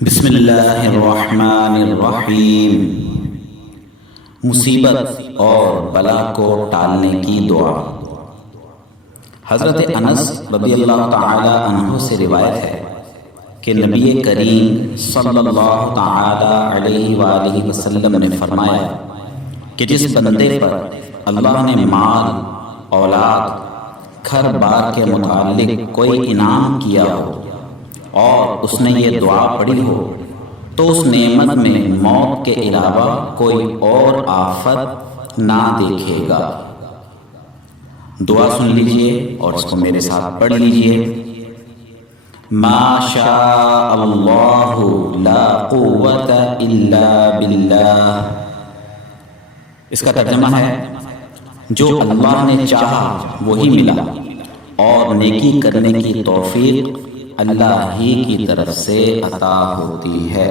بسم اللہ الرحمن الرحیم۔ مصیبت اور بلا کو ٹالنے کی دعا۔ حضرت انس رضی اللہ تعالی عنہ سے روایت ہے کہ نبی کریم صلی اللہ تعالی علیہ وآلہ وسلم نے فرمایا کہ جس بندے پر اللہ نے مال، اولاد، گھر بار کے متعلق کوئی انعام کیا ہو اور اس نے یہ دعا پڑھی ہو تو اس نعمت میں موت کے علاوہ کوئی اور آفت نہ دیکھے گا۔ دعا سن لیجئے اور اس کو میرے ساتھ پڑھ لیجئے۔ ما شاء اللہ لا قوت الا باللہ۔ اس کا ترجمہ ہے جو اللہ نے چاہا وہی ملا، اور نیکی کرنے کی توفیق اللہ ہی کی طرف سے عطا ہوتی ہے۔